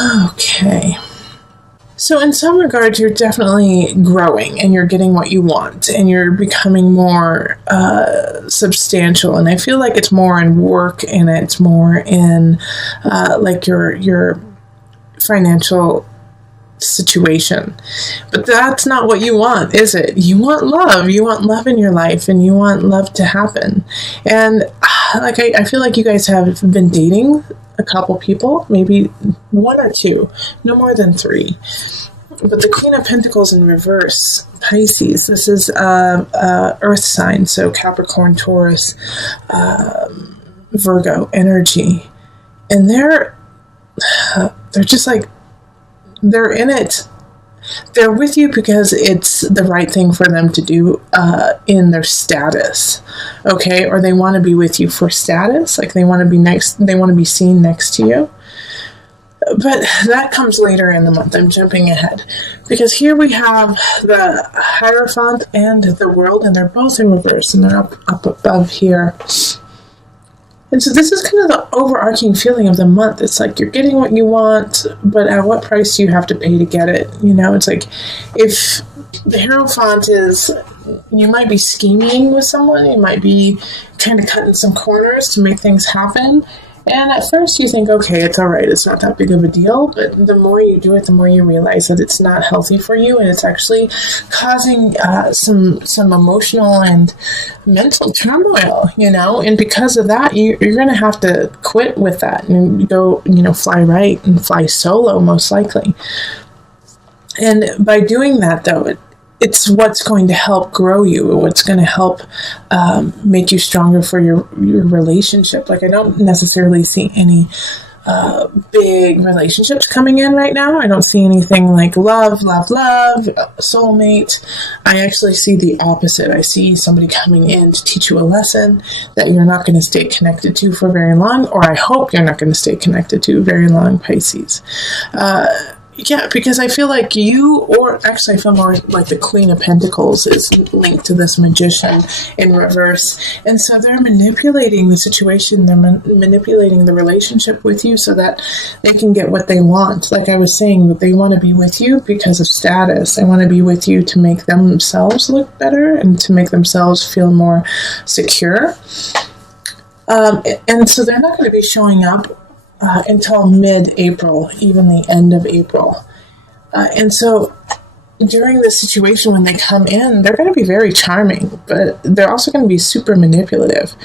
Okay. So in some regards, you're definitely growing and you're getting what you want and you're becoming more substantial. And I feel like it's more in work and it's more in like your financial situation. But that's not what you want, is it? You want love. You want love in your life and you want love to happen. And like I feel like you guys have been dating a couple people, maybe one or two, no more than three. But the Queen of Pentacles in reverse, Pisces, this is Earth sign, so Capricorn, Taurus, Virgo energy. And they're just like, they're in it. They're with you because it's the right thing for them to do in their status, okay? Or they want to be with you for status, like they want to be seen next to you. But that comes later in the month. I'm jumping ahead because here we have the Hierophant and the World, and they're both in reverse, and they're up above here. And so this is kind of the overarching feeling of the month. It's like you're getting what you want, but at what price do you have to pay to get it? You know, it's like if the Hierophant is, you might be scheming with someone, you might be kind of cutting some corners to make things happen. And at first you think, okay, it's all right, it's not that big of a deal. But the more you do it, the more you realize that it's not healthy for you. And it's actually causing some emotional and mental turmoil, you know. And because of that, you're going to have to quit with that and go, you know, fly right and fly solo, most likely. And by doing that, though, it's what's going to help grow you, what's going to help make you stronger for your relationship. Like, I don't necessarily see any big relationships coming in right now. I don't see anything like love, soulmate. I actually see the opposite. I see somebody coming in to teach you a lesson that you're not going to stay connected to for very long, or I hope you're not going to stay connected to very long, Pisces. Yeah, because I feel like you, or actually I feel more like the Queen of Pentacles is linked to this Magician in reverse. And so they're manipulating the situation, they're manipulating the relationship with you so that they can get what they want. Like I was saying, they want to be with you because of status. They want to be with you to make themselves look better and to make themselves feel more secure. And so they're not going to be showing up until mid-April, even the end of April. And so during this situation, when they come in, they're going to be very charming, but they're also going to be super manipulative.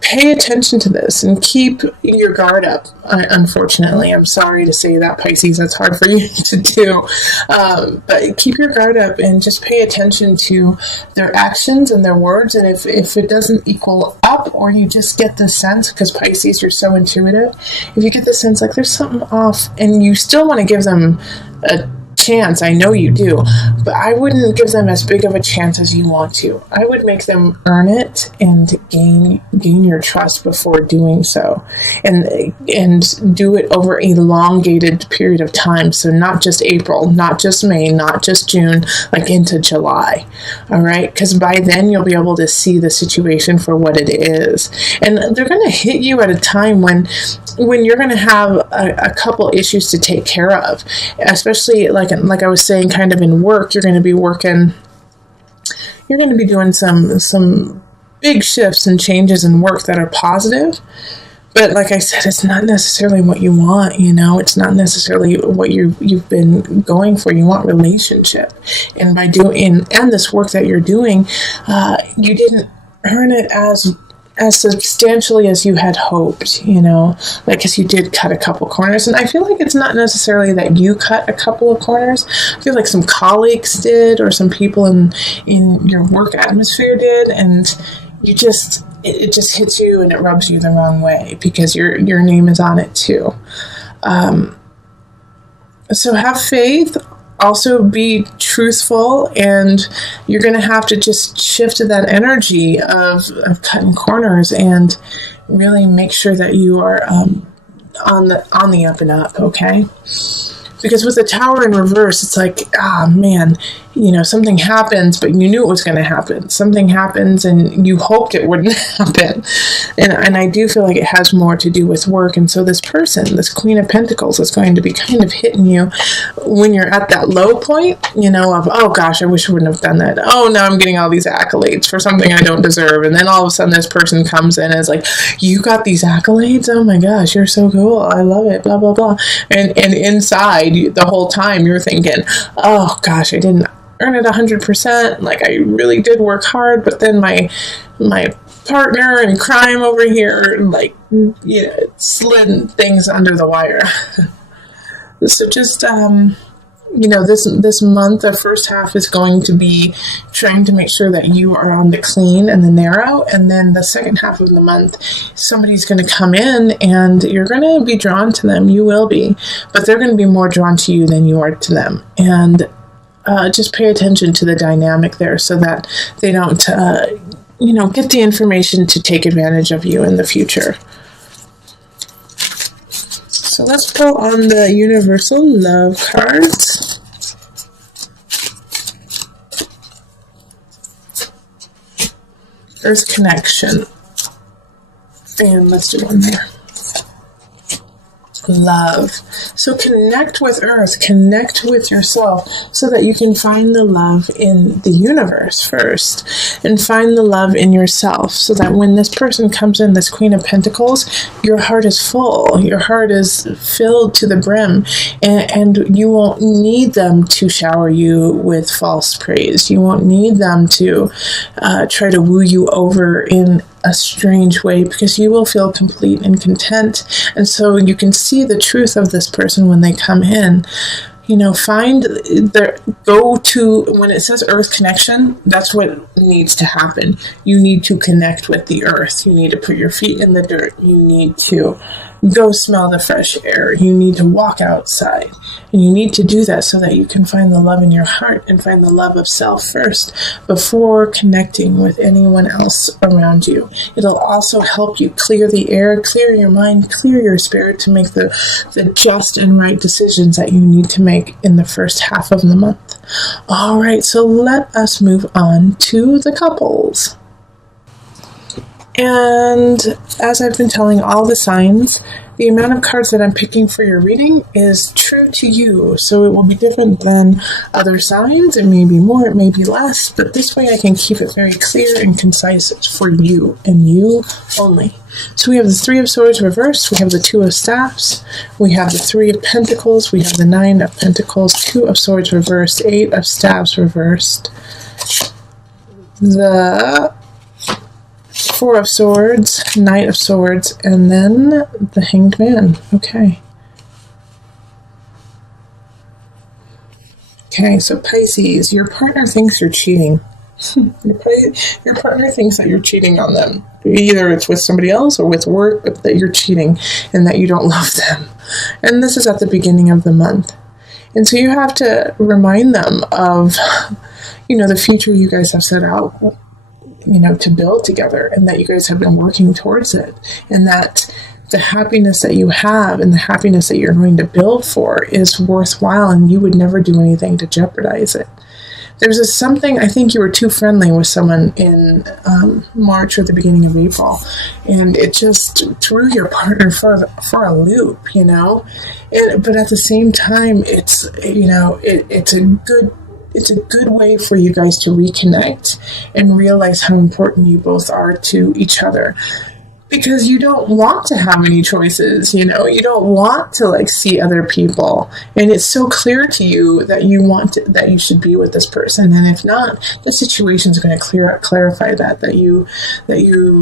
Pay attention to this and keep your guard up. Unfortunately, I'm sorry to say that, Pisces, that's hard for you to do. But keep your guard up and just pay attention to their actions and their words. And if it doesn't equal up, or you just get the sense, because Pisces, you're so intuitive, if you get the sense like there's something off and you still want to give them a chance, I know you do, but I wouldn't give them as big of a chance as you want to. I would make them earn it and gain your trust before doing so, and do it over a elongated period of time. So not just April, not just May, not just June, like into July. All right, because by then you'll be able to see the situation for what it is, and they're going to hit you at a time when you're going to have a couple issues to take care of, especially like I was saying, kind of in work. You're going to be doing some big shifts and changes in work that are positive. But like I said, it's not necessarily what you want, you know. It's not necessarily what you've been going for. You want relationship. And by doing this work that you're doing, you didn't earn it as substantially as you had hoped, you know, like, because you did cut a couple corners. And I feel like it's not necessarily that you cut a couple of corners. I feel like some colleagues did, or some people in your work atmosphere did, and you just, it just hits you and it rubs you the wrong way because your name is on it too. So have faith. Also be truthful, and you're going to have to just shift to that energy of cutting corners and really make sure that you are on the up and up, okay? Because with the Tower in reverse, it's like, man, something happens, but you knew it was going to happen. Something happens and you hoped it wouldn't happen. And I do feel like it has more to do with work. And so this person, this Queen of Pentacles, is going to be kind of hitting you when you're at that low point, of, oh gosh, I wish I wouldn't have done that. Oh, now I'm getting all these accolades for something I don't deserve. And then all of a sudden this person comes in and is like, you got these accolades? Oh my gosh, you're so cool. I love it, blah, blah, blah. And inside the whole time you're thinking, oh gosh, I didn't earn it 100%. Like, I really did work hard, but then my partner in crime over here, slid things under the wire. So just, this month, the first half is going to be trying to make sure that you are on the clean and the narrow. And then the second half of the month, somebody's going to come in and you're going to be drawn to them. You will be, but they're going to be more drawn to you than you are to them. And just pay attention to the dynamic there so that they don't, get the information to take advantage of you in the future. So let's pull on the Universal Love cards. Earth Connection. And let's do one there. Love. So connect with Earth, connect with yourself so that you can find the love in the universe first and find the love in yourself so that when this person comes in, this Queen of Pentacles, your heart is full, your heart is filled to the brim, and you won't need them to shower you with false praise. You won't need them to try to woo you over in a strange way, because you will feel complete and content. And so you can see the truth of this person when they come in. Find when it says Earth Connection, that's what needs to happen. You need to connect with the earth. You need to put your feet in the dirt. You need to go smell the fresh air. You need to walk outside. And you need to do that so that you can find the love in your heart and find the love of self first before connecting with anyone else around you. It'll also help you clear the air, clear your mind, clear your spirit to make the just and right decisions that you need to make in the first half of the month. All right, so let us move on to the couples. And as I've been telling all the signs, the amount of cards that I'm picking for your reading is true to you. So it will be different than other signs. It may be more, it may be less, but this way I can keep it very clear and concise for you and you only. So we have the Three of Swords reversed, we have the Two of Staffs, we have the Three of Pentacles, we have the Nine of Pentacles, Two of Swords reversed, Eight of Staffs reversed, the Four of Swords, Knight of Swords, and then the Hanged Man. Okay, so Pisces, your partner thinks you're cheating. Your partner thinks that you're cheating on them. Either it's with somebody else or with work, but that you're cheating and that you don't love them. And this is at the beginning of the month. And so you have to remind them of, the future you guys have set out, to build together, and that you guys have been working towards it, and that the happiness that you have and the happiness that you're going to build for is worthwhile, and you would never do anything to jeopardize it. There's something, I think you were too friendly with someone in March or the beginning of April, and it just threw your partner for a loop, but at the same time, it's a good way for you guys to reconnect and realize how important you both are to each other. Because you don't want to have any choices, you don't want to see other people. And it's so clear to you that that you should be with this person. And if not, the situation is going to clarify that you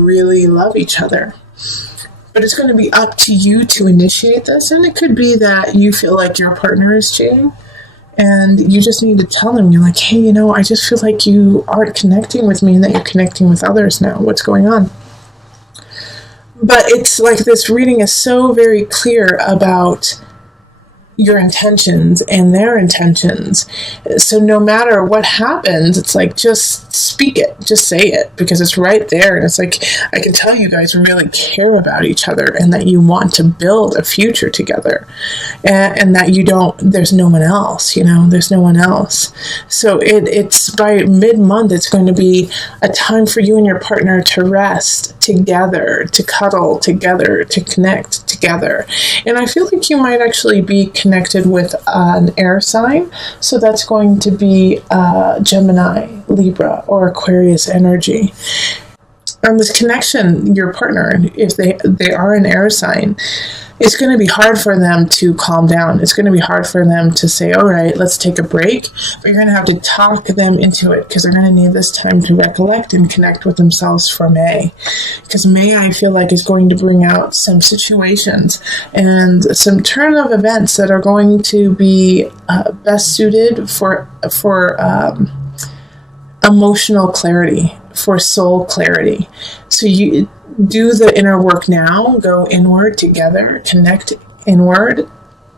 really love each other. But it's going to be up to you to initiate this. And it could be that you feel like your partner is cheating. And you just need to tell them, you're like, hey, I just feel like you aren't connecting with me and that you're connecting with others now. What's going on? But it's like this reading is so very clear about your intentions and their intentions. So no matter what happens, it's like, just speak it, just say it, because it's right there. And it's like, I can tell you guys really care about each other and that you want to build a future together, and that you don't, there's no one else, there's no one else. So it's by mid-month, it's going to be a time for you and your partner to rest together, to cuddle together, to connect together. And I feel like you might actually be connected with an air sign. So that's going to be Gemini, Libra, or Aquarius energy. And this connection, your partner, if they are an air sign, it's going to be hard for them to calm down. It's going to be hard for them to say, all right, let's take a break. But you're going to have to talk them into it, because they're going to need this time to recollect and connect with themselves for May. Because May, I feel like, is going to bring out some situations and some turn of events that are going to be best suited for emotional clarity, for soul clarity. So you do the inner work now, go inward together, connect inward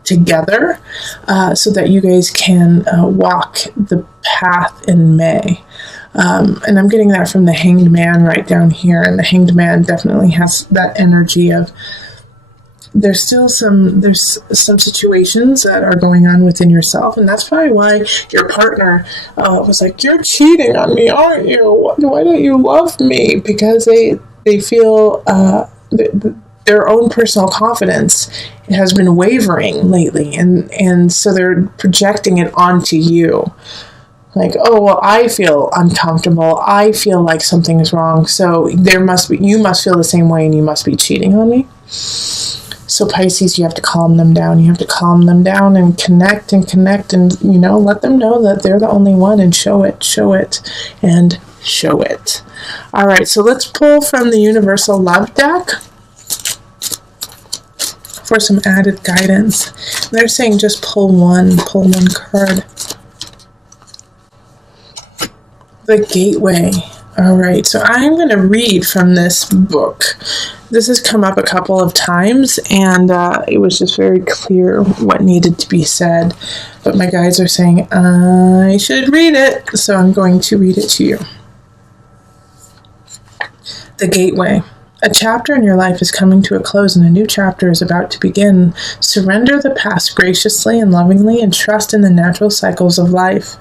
together, so that you guys can walk the path in May. And I'm getting that from the Hanged Man right down here. And the Hanged Man definitely has that energy of, there's some situations that are going on within yourself, and that's probably why your partner was like, you're cheating on me, aren't you? Why don't you love me? Because they feel their own personal confidence has been wavering lately, and so they're projecting it onto you. Like, oh, well, I feel uncomfortable. I feel like something is wrong. So you must feel the same way, and you must be cheating on me. So Pisces, you have to calm them down. You have to calm them down and connect and let them know that they're the only one, and show it, and show it. All right, so let's pull from the Universal Love deck for some added guidance. They're saying just pull one card. The Gateway. All right, so I'm going to read from this book. This has come up a couple of times, and it was just very clear what needed to be said. But my guides are saying I should read it, so I'm going to read it to you. The Gateway. A chapter in your life is coming to a close, and a new chapter is about to begin. Surrender the past graciously and lovingly, and trust in the natural cycles of life.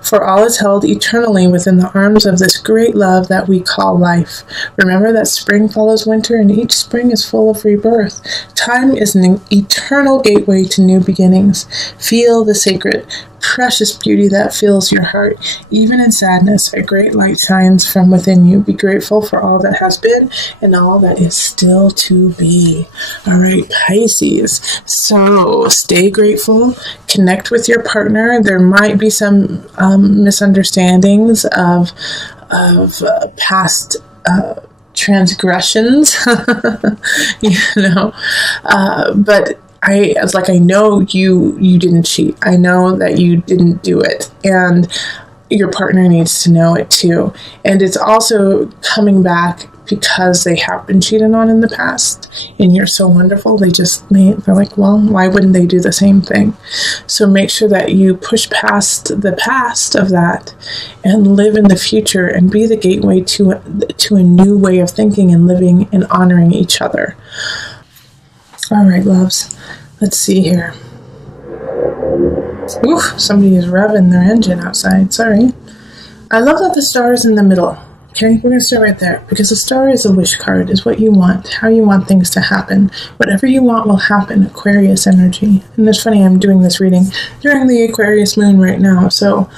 For all is held eternally within the arms of this great love that we call life. Remember that spring follows winter, and each spring is full of rebirth. Time is an eternal gateway to new beginnings. Feel the sacred, precious beauty that fills your heart. Even in sadness, a great light shines from within you. Be grateful for all that has been and all that is still to be. All right, Pisces. So stay grateful. Connect with your partner. There might be some misunderstandings of past transgressions, but I know you didn't cheat. I know that you didn't do it, and your partner needs to know it too. And it's also coming back because they have been cheated on in the past, and you're so wonderful. They're like, well, why wouldn't they do the same thing? So make sure that you push past the past of that and live in the future and be the gateway to a new way of thinking and living and honoring each other. All right, loves. Let's see here. Ooh, somebody is revving their engine outside. Sorry. I love that the star is in the middle. Okay, we're going to start right there, because the star is a wish card, is what you want, how you want things to happen. Whatever you want will happen, Aquarius energy. And it's funny, I'm doing this reading during the Aquarius moon right now, so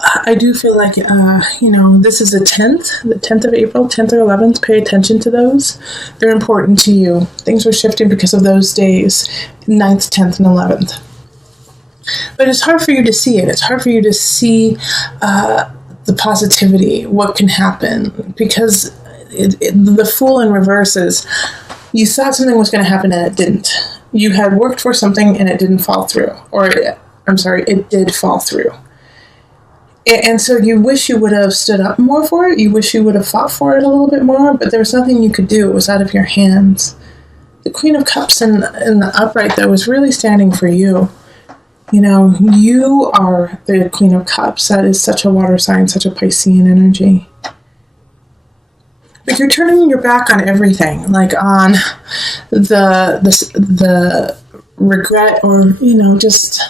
I do feel like, this is the 10th of April, 10th or 11th. Pay attention to those. They're important to you. Things are shifting because of those days, 9th, 10th, and 11th. But it's hard for you to see it. It's hard for you to see the positivity, what can happen, because the Fool in reverse is, you thought something was going to happen and it didn't. You had worked for something and it didn't fall through. It did fall through. And so you wish you would have stood up more for it. You wish you would have fought for it a little bit more, but there was nothing you could do. It was out of your hands. The Queen of Cups in the upright, though, was really standing for you. You know, you are the Queen of Cups. That is such a water sign, such a Piscean energy. But you're turning your back on everything, like on the regret, or, you know, just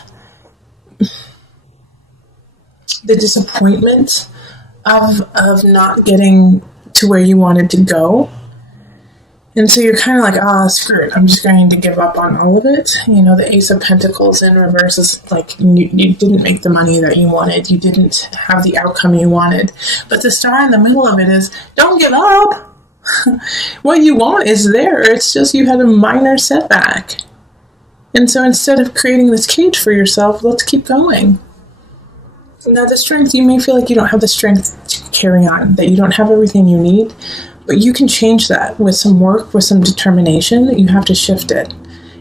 the disappointment of not getting to where you wanted to go. And so you're kind of like, screw it. I'm just going to give up on all of it. You know, the Ace of Pentacles in reverse is like you didn't make the money that you wanted. You didn't have the outcome you wanted. But the star in the middle of it is, don't give up. What you want is there. It's just you had a minor setback. And so instead of creating this cage for yourself, let's keep going. Now, the strength, you may feel like you don't have the strength to carry on, that you don't have everything you need. But you can change that with some work, with some determination. You have to shift it.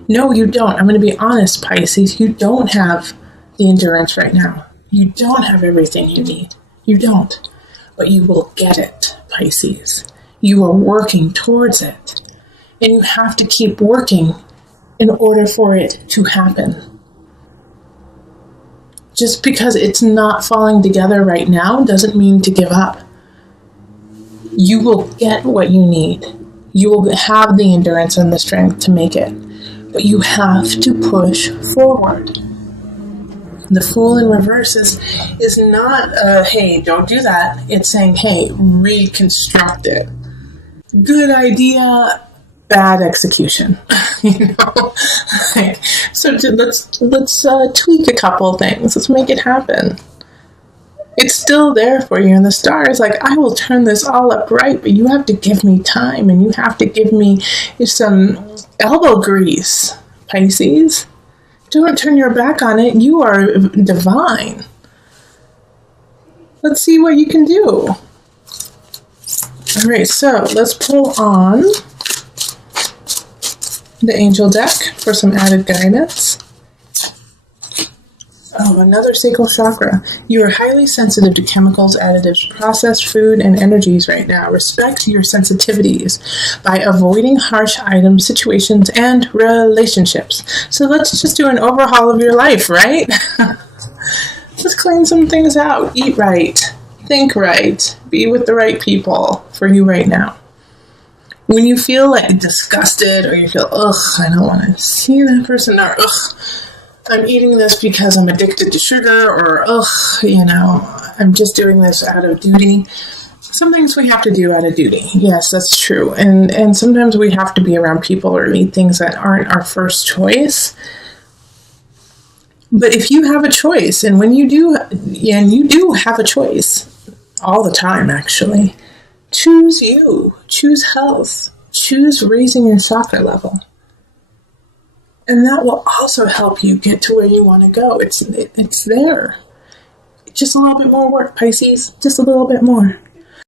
No, you don't. I'm going to be honest, Pisces. You don't have the endurance right now. You don't have everything you need. You don't. But you will get it, Pisces. You are working towards it. And you have to keep working in order for it to happen. Just because it's not falling together right now doesn't mean to give up. You will get what you need. You will have the endurance and the strength to make it. But you have to push forward. The Fool in reverse is not, hey, don't do that. It's saying, hey, reconstruct it. Good idea, bad execution. You know? So let's tweak a couple things. Let's make it happen. It's still there for you, and the star is like, I will turn this all up right, but you have to give me time, and you have to give me some elbow grease, Pisces. Don't turn your back on it. You are divine. Let's see what you can do. All right, so let's pull on the angel deck for some added guidance. Oh, another sacral chakra. You are highly sensitive to chemicals, additives, processed food, and energies right now. Respect your sensitivities by avoiding harsh items, situations, and relationships. So let's just do an overhaul of your life, right? Let's clean some things out. Eat right. Think right. Be with the right people for you right now. When you feel like disgusted, or you feel, I don't want to see that person, or I'm eating this because I'm addicted to sugar, or, I'm just doing this out of duty. Some things we have to do out of duty. Yes, that's true. And sometimes we have to be around people or eat things that aren't our first choice. But if you have a choice, and when you do, and you do have a choice all the time, actually, choose you, choose health, choose raising your chakra level. And that will also help you get to where you want to go. It's there. Just a little bit more work, Pisces. Just a little bit more.